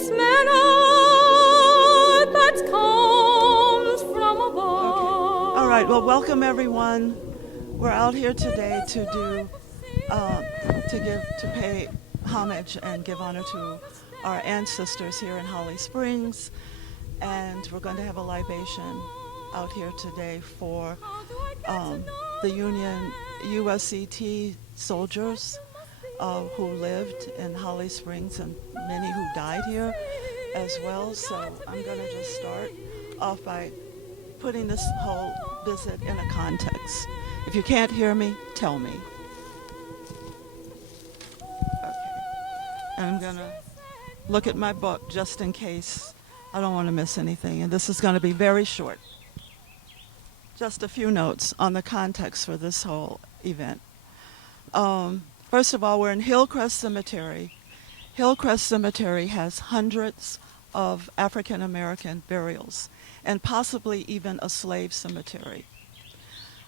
this manna that comes from above. Okay. All right. Well, welcome everyone. We're out here today to pay homage and give honor to our ancestors here in Holly Springs, and we're going to have a libation out here today for the Union USCT soldiers who lived in Holly Springs and many who died here as well. So I'm going to just start off by putting this whole visit in a context. If you can't hear me, tell me. Okay. And I'm going to look at my book just in case I don't want to miss anything. And this is going to be very short. Just a few notes on the context for this whole event. First of all, we're in Hillcrest Cemetery. Hillcrest Cemetery has hundreds of African American burials and possibly even a slave cemetery.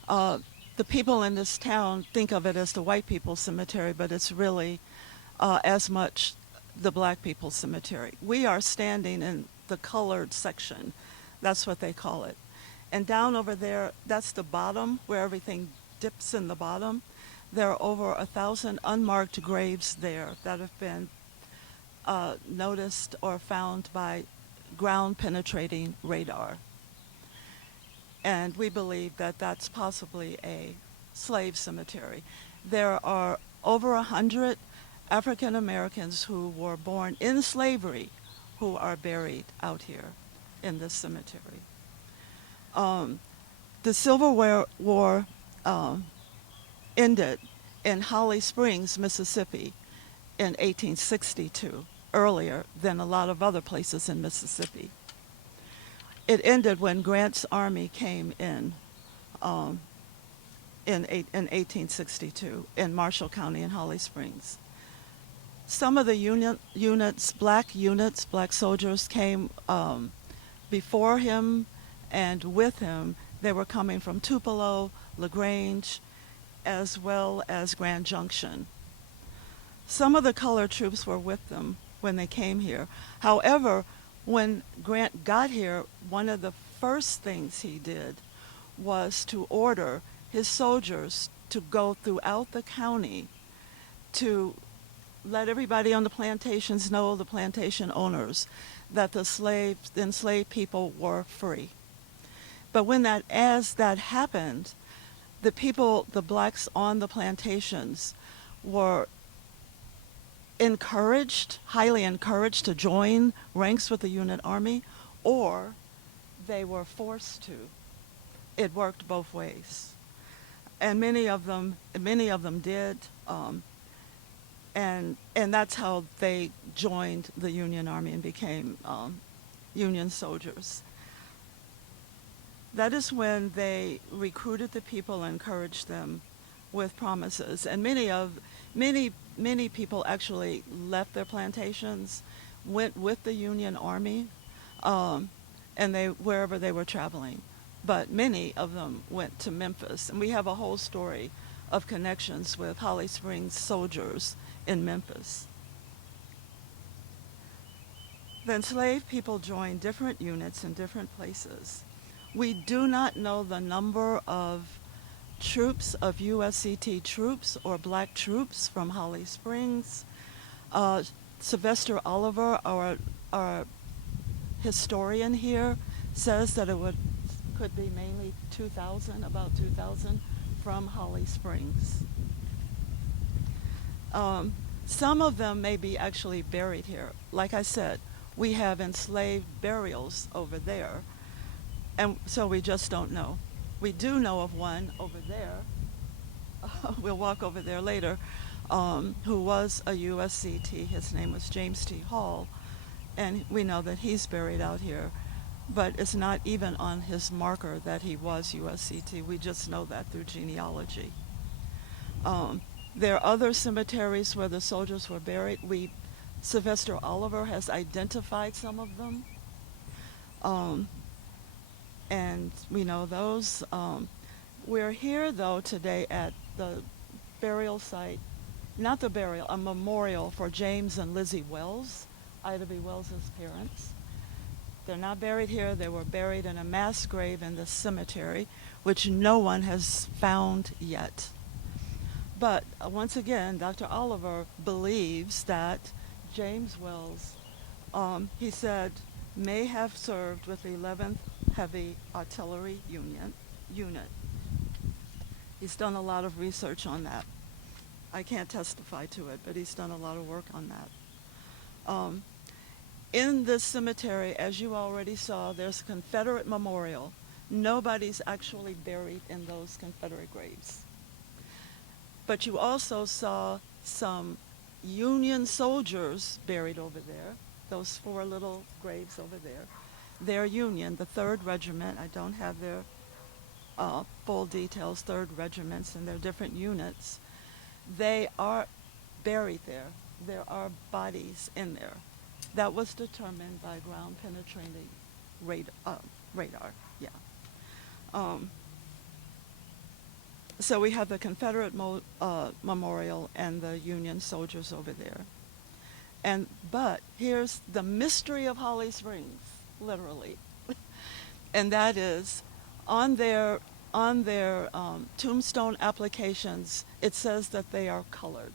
The people in this town think of it as the white people's cemetery, but it's really as much the black people's cemetery. We are standing in the colored section. That's what they call it. And down over there, that's the bottom where everything dips in the bottom. There are over 1,000 unmarked graves there that have been noticed or found by ground-penetrating radar. And we believe that that's possibly a slave cemetery. There are over 100 African Americans who were born in slavery who are buried out here in this cemetery. The Civil War ended in Holly Springs, Mississippi in 1862, earlier than a lot of other places in Mississippi. It ended when Grant's army came in 1862 in Marshall County in Holly Springs. Some of the black soldiers came before him and with him. They were coming from Tupelo, LaGrange, as well as Grand Junction. Some of the colored troops were with them when they came here. However, when Grant got here, one of the first things he did was to order his soldiers to go throughout the county to let everybody on the plantations know, the plantation owners, that the enslaved people were free. But as that happened, the blacks on the plantations were highly encouraged to join ranks with the Union Army, or they were forced to. It worked both ways. And many of them did, and that's how they joined the Union Army and became Union soldiers. That is when they recruited the people and encouraged them with promises. And many people actually left their plantations, went with the Union Army, and wherever they were traveling. But many of them went to Memphis. And we have a whole story of connections with Holly Springs soldiers in Memphis. The enslaved people joined different units in different places. We do not know the number of troops, of USCT troops or black troops from Holly Springs. Sylvester Oliver, our historian here, says that could be mainly about 2,000 from Holly Springs. Some of them may be actually buried here. Like I said, we have enslaved burials over there, and so we just don't know. We do know of one over there. We'll walk over there later, who was a USCT. His name was James T. Hall, and we know that he's buried out here. But it's not even on his marker that he was USCT. We just know that through genealogy. There are other cemeteries where the soldiers were buried. Sylvester Oliver has identified some of them. And we know those. We're here, though, today at the burial site, not the burial, a memorial for James and Lizzie Wells, Ida B. Wells's parents. They're not buried here. They were buried in a mass grave in the cemetery, which no one has found yet. But once again, Dr. Oliver believes that James Wells, he said, may have served with the 11th Heavy Artillery Unit. He's done a lot of research on that. I can't testify to it, but he's done a lot of work on that. In this cemetery, as you already saw, there's a Confederate memorial. Nobody's actually buried in those Confederate graves. But you also saw some Union soldiers buried over there, those 4 little graves over there. They're Union, the 3rd Regiment. I don't have their full details, 3rd Regiments and their different units. They are buried there. There are bodies in there. That was determined by ground penetrating radar. Yeah. So we have the Confederate memorial and the Union soldiers over there. But here's the mystery of Holly Springs, literally, and that is on their tombstone applications, it says that they are colored,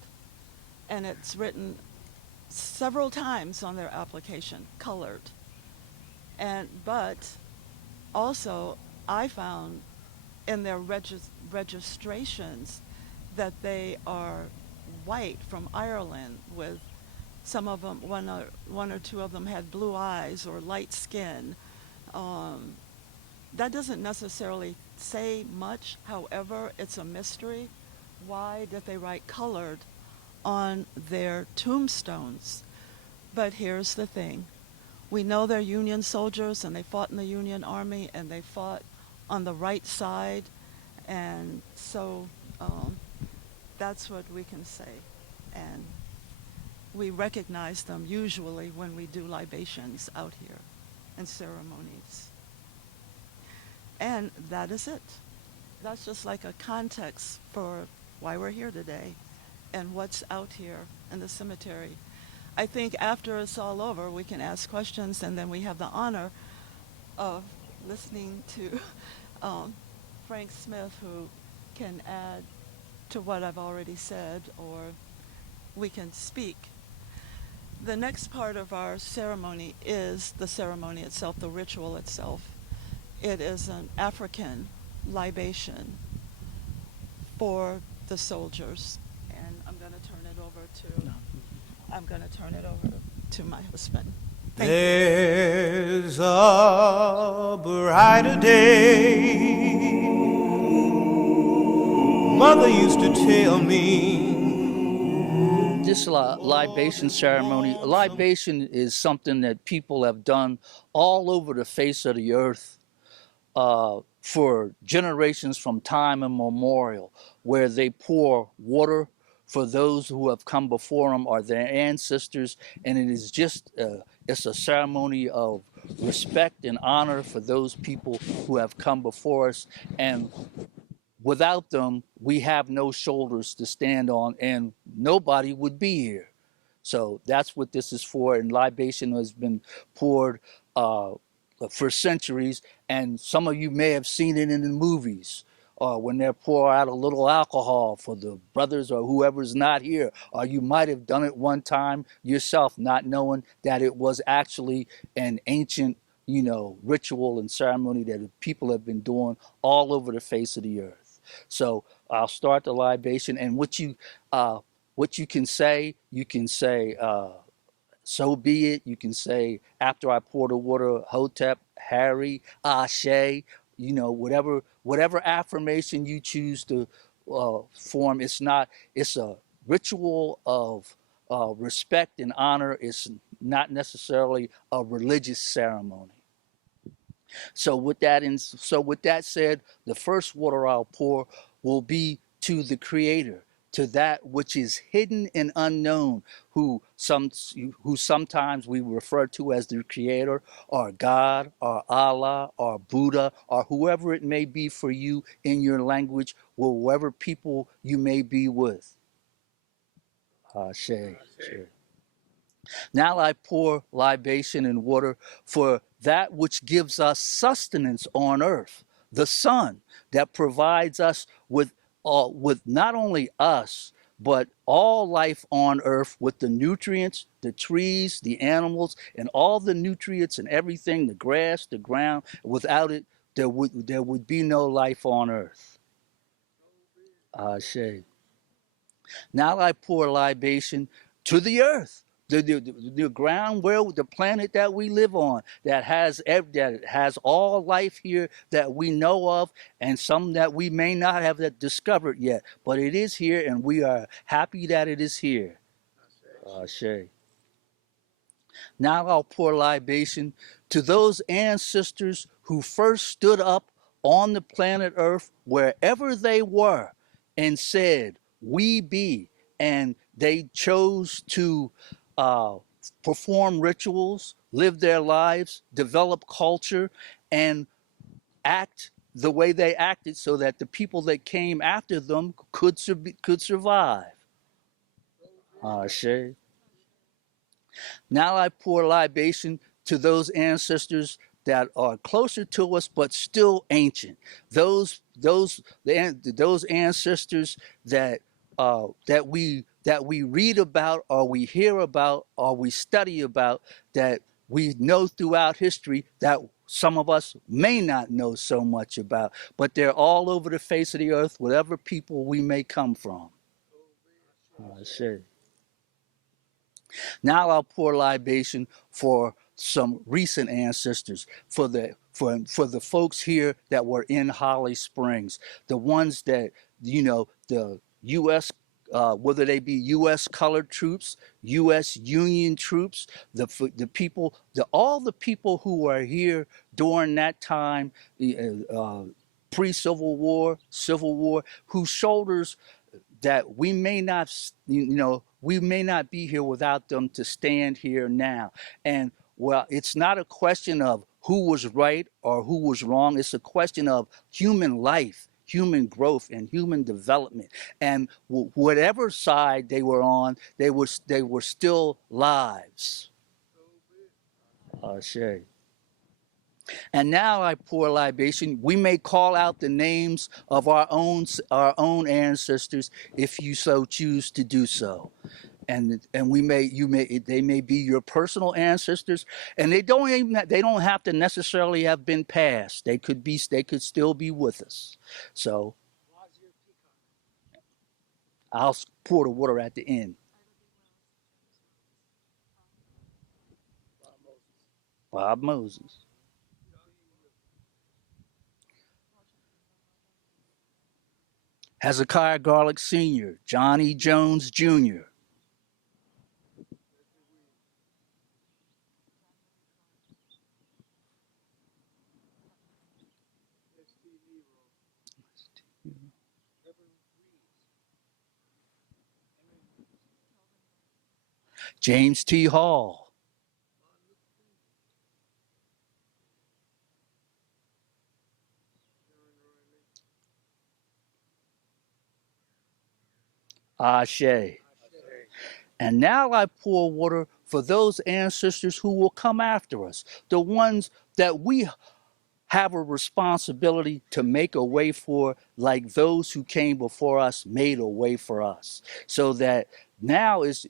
and it's written several times on their application, colored. But also I found in their registrations that they are white from Ireland, with some of them, one or two of them had blue eyes or light skin. That doesn't necessarily say much. However, it's a mystery. Why did they write colored on their tombstones? But here's the thing. We know they're Union soldiers, and they fought in the Union Army, and they fought on the right side. And so that's what we can say. And we recognize them usually when we do libations out here and ceremonies. And that is it. That's just like a context for why we're here today and what's out here in the cemetery. I think after it's all over, we can ask questions, and then we have the honor of listening to Frank Smith, who can add to what I've already said, or we can speak. The next part of our ceremony is the ceremony itself, the ritual itself. It is an African libation for the soldiers, and I'm going to turn it over to my husband. There's a brighter day. Mother used to tell me. This libation ceremony, a libation is something that people have done all over the face of the earth for generations, from time immemorial, where they pour water for those who have come before them or their ancestors, and it is just it's a ceremony of respect and honor for those people who have come before us, and without them we have no shoulders to stand on, and nobody would be here. So that's what this is for, and libation has been poured for centuries, and some of you may have seen it in the movies, when they pour out a little alcohol for the brothers or whoever's not here, or you might have done it one time yourself, not knowing that it was actually an ancient, ritual and ceremony that people have been doing all over the face of the earth. So I'll start the libation, and what you can say, so be it. You can say, after I pour the water, Hotep, Harry, Ashe, whatever affirmation you choose to form. It's a ritual of respect and honor. It's not necessarily a religious ceremony. So with that said, the first water I'll pour will be to the Creator, to that which is hidden and unknown, who sometimes we refer to as the Creator, or God, or Allah, or Buddha, or whoever it may be for you in your language, or whoever people you may be with. Ashe. Now I pour libation and water for that which gives us sustenance on earth, the sun that provides us with not only us, but all life on earth with the nutrients, the trees, the animals, and all the nutrients and everything, the grass, the ground. Without it, there would be no life on earth. Ashe. Now I pour libation to the earth, the ground where the planet that we live on, that has all life here that we know of, and some that we may not have that discovered yet. But it is here, and we are happy that it is here. Ashe. Now I'll pour libation to those ancestors who first stood up on the planet Earth, wherever they were, and said, "We be." And they chose to perform rituals, live their lives, develop culture, and act the way they acted so that the people that came after them could survive. Ashe. Now I pour libation to those ancestors that are closer to us but still ancient. Those ancestors that we read about, or we hear about, or we study about, that we know throughout history that some of us may not know so much about, but they're all over the face of the earth, whatever people we may come from. Shit. Now I'll pour libation for some recent ancestors, for the folks here that were in Holly Springs, the ones that, the U.S. Whether they be U.S. colored troops, U.S. Union troops, the people, all the people who were here during that time, pre-Civil War, Civil War, whose shoulders that we may not, we may not be here without them to stand here now. And well, it's not a question of who was right or who was wrong. It's a question of human life, human growth, and human development. And whatever side they were on, they were still lives. Shay. And now I pour libation. We may call out the names of our own ancestors if you so choose to do so. And they may be your personal ancestors, and they don't have to necessarily have been passed. They could still be with us. So I'll pour the water at the end. Bob Moses. Hezekiah Garlick Sr., Johnny Jones Jr., James T. Hall, Ashe. And now I pour water for those ancestors who will come after us, the ones that we have a responsibility to make a way for, like those who came before us made a way for us. So that now it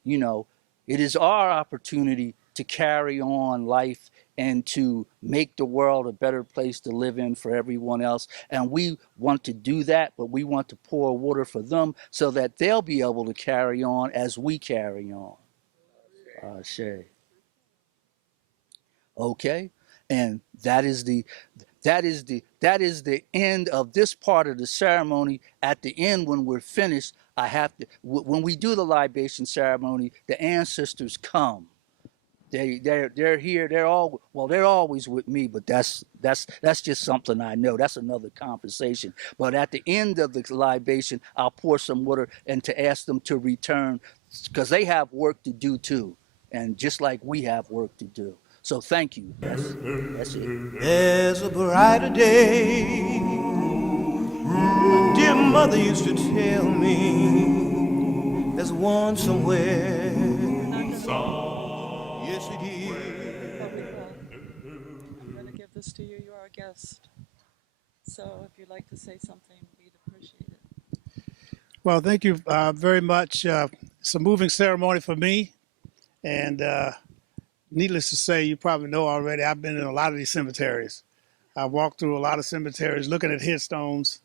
is our opportunity to carry on life and to make the world a better place to live in for everyone else. And we want to do that, but we want to pour water for them so that they'll be able to carry on as we carry on. Shay. Okay? And that is the end of this part of the ceremony. At the end, when we're finished, when we do the libation ceremony, the ancestors come. They're here. They're always with me, but that's just something I know. That's another conversation. But at the end of the libation, I'll pour some water and to ask them to return, because they have work to do too, and just like we have work to do. So thank you. That's it. There's a brighter day. My dear mother used to tell me there's one somewhere this to you. You are a guest. So if you'd like to say something, we'd appreciate it. Well, thank you very much. It's a moving ceremony for me. And needless to say, you probably know already, I've been in a lot of these cemeteries. I walked through a lot of cemeteries looking at headstones,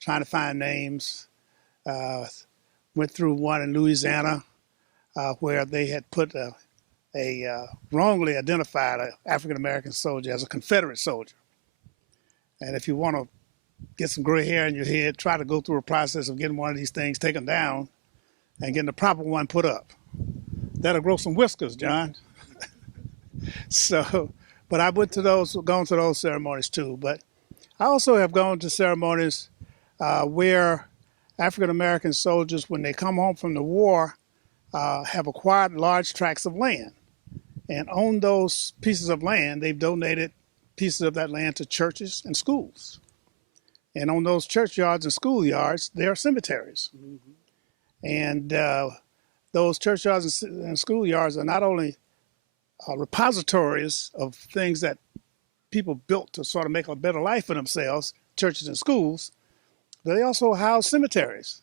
trying to find names. Went through one in Louisiana where they had put a wrongly identified African-American soldier as a Confederate soldier. And if you want to get some gray hair in your head, try to go through a process of getting one of these things taken down and getting the proper one put up. That'll grow some whiskers, John. So, but I went to gone to those ceremonies too. But I also have gone to ceremonies where African-American soldiers, when they come home from the war, have acquired large tracts of land. And on those pieces of land, they've donated pieces of that land to churches and schools. And on those churchyards and schoolyards, there are cemeteries. Mm-hmm. And those churchyards and schoolyards are not only repositories of things that people built to sort of make a better life for themselves, churches and schools, but they also house cemeteries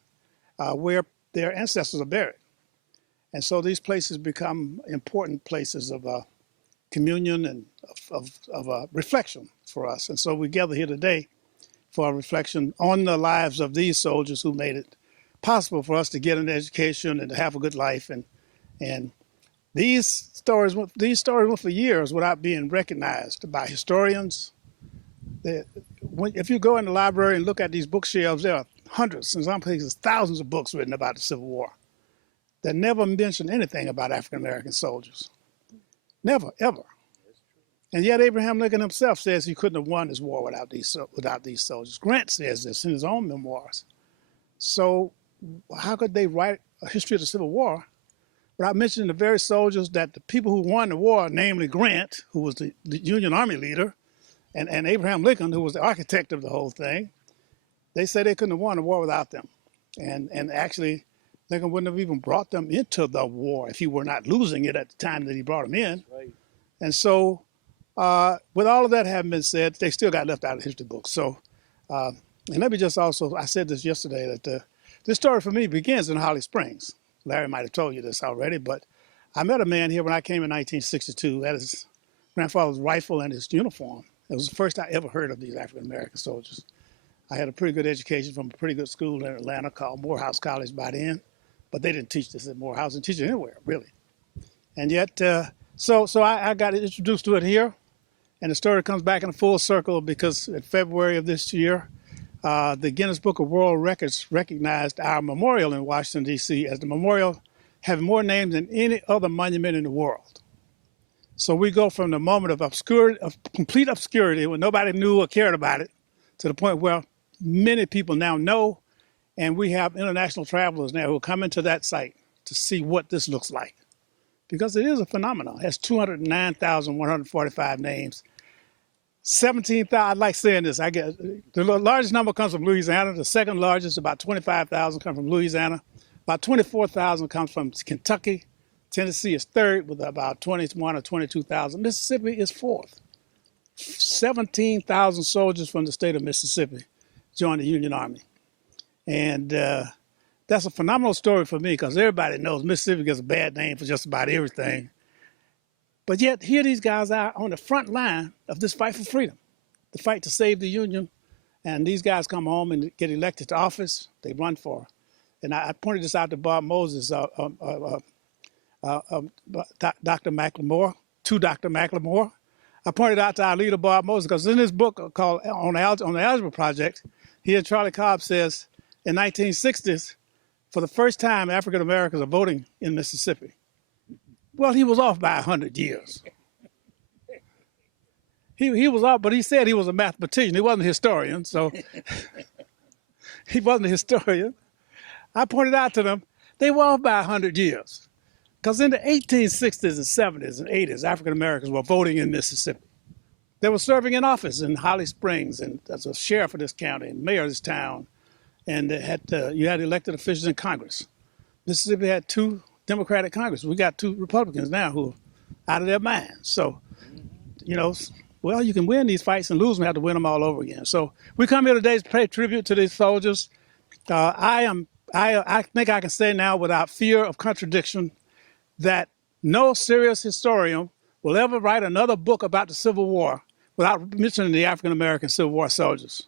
where their ancestors are buried. And so these places become important places of communion and of reflection for us. And so we gather here today for a reflection on the lives of these soldiers who made it possible for us to get an education and to have a good life. And these stories went for years without being recognized by historians. If you go in the library and look at these bookshelves, there are hundreds, in some cases thousands of books written about the Civil War that never mention anything about African-American soldiers. Never, ever. And yet Abraham Lincoln himself says he couldn't have won this war without these soldiers. Grant says this in his own memoirs. So how could they write a history of the Civil War without mentioning the very soldiers that the people who won the war, namely Grant, who was the Union Army leader, and Abraham Lincoln, who was the architect of the whole thing, they say they couldn't have won the war without them. And actually, Lincoln wouldn't have even brought them into the war if he were not losing it at the time that he brought them in. Right. And so with all of that having been said, they still got left out of the history books. So, and let me just also, I said this yesterday, that this story for me begins in Holly Springs. Larry might have told you this already, but I met a man here when I came in 1962, had his grandfather's rifle and his uniform. It was the first I ever heard of these African-American soldiers. I had a pretty good education from a pretty good school in Atlanta called Morehouse College by then, but they didn't teach this at Morehouse, didn't teach it anywhere, really. And yet, so I got introduced to it here, and the story comes back in a full circle because in February of this year, the Guinness Book of World Records recognized our memorial in Washington, D.C. as the memorial having more names than any other monument in the world. So we go from the moment of obscurity, of complete obscurity, when nobody knew or cared about it, to the point where many people now know, and we have international travelers now who come into that site to see what this looks like. Because it is a phenomenon. It has 209,145 names. 17,000, I like saying this, I get the largest number comes from Louisiana. The second largest, about 25,000, come from Louisiana. About 24,000 comes from Kentucky. Tennessee is third with about 21 or 22,000. Mississippi is fourth. 17,000 soldiers from the state of Mississippi joined the Union Army. And that's a phenomenal story for me because everybody knows Mississippi gets a bad name for just about everything. But yet here these guys are on the front line of this fight for freedom, the fight to save the Union. And these guys come home and get elected to office. They run for, and I pointed this out to Bob Moses, Dr. McLemore, to Dr. McLemore. I pointed out to our leader, Bob Moses, because in his book called On the Algebra Project, he and Charlie Cobb says in 1960s, for the first time, African Americans are voting in Mississippi. Well, he was off by 100 years. He was off, but he said he was a mathematician. He wasn't a historian, so he wasn't a historian. I pointed out to them, they were off by 100 years. Because in the 1860s and 70s and 80s, African Americans were voting in Mississippi. They were serving in office in Holly Springs and as a sheriff of this county and mayor of this town. And you had elected officials in Congress. Mississippi had 2 Democratic Congress. We got 2 Republicans now who are out of their minds. So, you know, well, you can win these fights and lose them, have to win them all over again. So we come here today to pay tribute to these soldiers. I think I can say now without fear of contradiction that no serious historian will ever write another book about the Civil War without mentioning the African-American Civil War soldiers.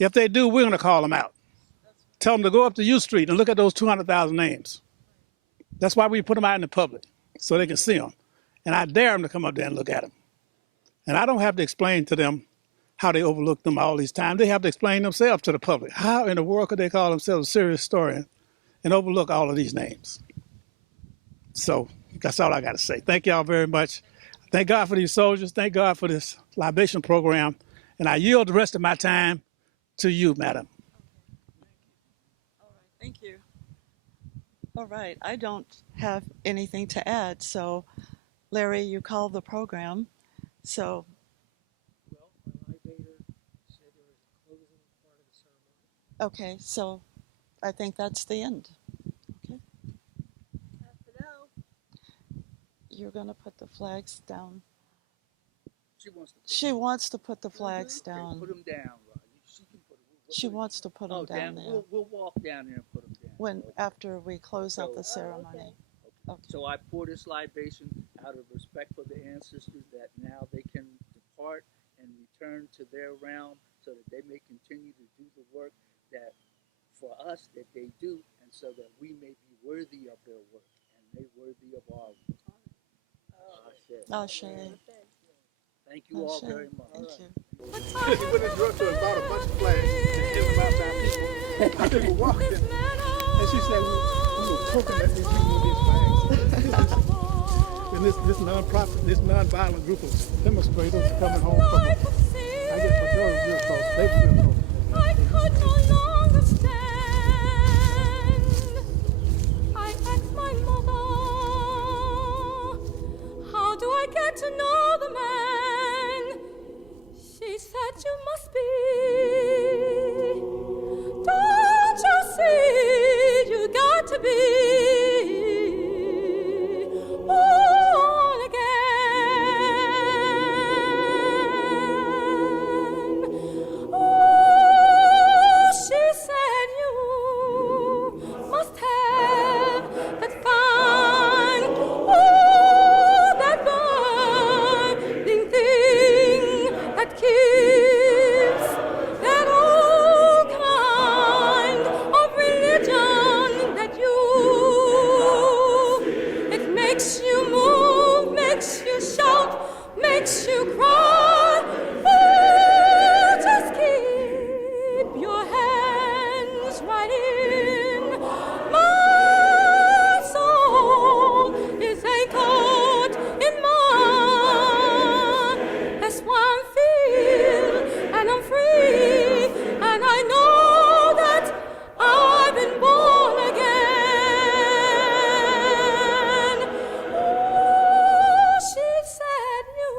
If they do, we're going to call them out. Tell them to go up to U Street and look at those 200,000 names. That's why we put them out in the public, so they can see them. And I dare them to come up there and look at them. And I don't have to explain to them how they overlooked them all these times. They have to explain themselves to the public. How in the world could they call themselves a serious historian and overlook all of these names? So that's all I got to say. Thank y'all very much. Thank God for these soldiers. Thank God for this libation program. And I yield the rest of my time to you, madam. All right, thank you. All right, I don't have anything to add. So, Larry, you called the program. So, Well, my libator said there was a closing part of the ceremony. okay, so I think that's the end. Okay. You're going to put the flags down. She wants to put the flags down. Put them down, Roger. She can put them. She wants to put them down there. We'll walk down there and put them down. When after we close out the ceremony. Okay. So I pour this libation out of respect for the ancestors, that now they can depart and return to their realm, so that they may continue to do the work that for us that they do, and so that we may be worthy of their work and they worthy of our work. Ashe. Thank you all Ashe. very much. Thank you. She went in the drugstore and bought a bunch of flags and hid them outside people. I people walking. And she said, we were poking at these people with these flags. And this non-profit, this non-violent group of demonstrators coming home from, I guess, my daughter's real close. They were real close. I could no longer stand. I asked my mother, how do I get to know the man? She said, you must be. Don't you see, you got to be born again. Oh, she said you must have that fine, oh, that burning thing that keeps that old kind of religion that it makes you move, makes you shout, makes you cry. Oh, just keep your hands right in. My soul is anchored in mine. That's why I'm feel and I'm free, and I know that I've been born again. Oh, she said you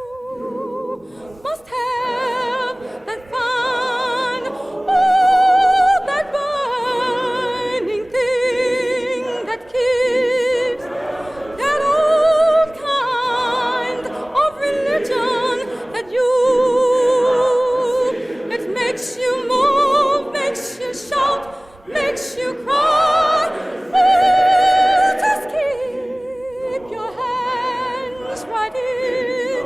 must have that fine, oh, that burning thing that keeps that old kind of religion that it makes you move, makes you shout, makes you cry. Oh, just keep your hands right in.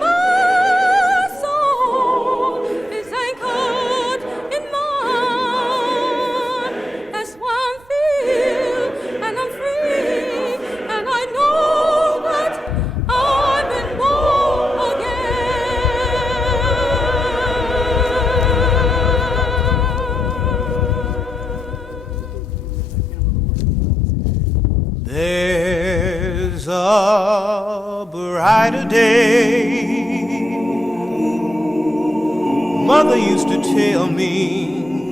My soul is anchored in mine. That's why I'm feel and I'm free, and I know that I've been born again. There's a brighter day. Mother used to tell me,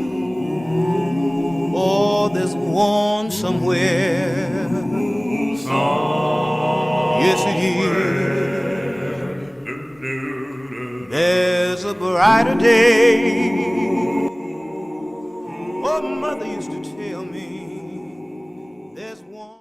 oh, there's one somewhere. Yes, it is. There's a brighter day. Oh, mother used to tell me, there's one.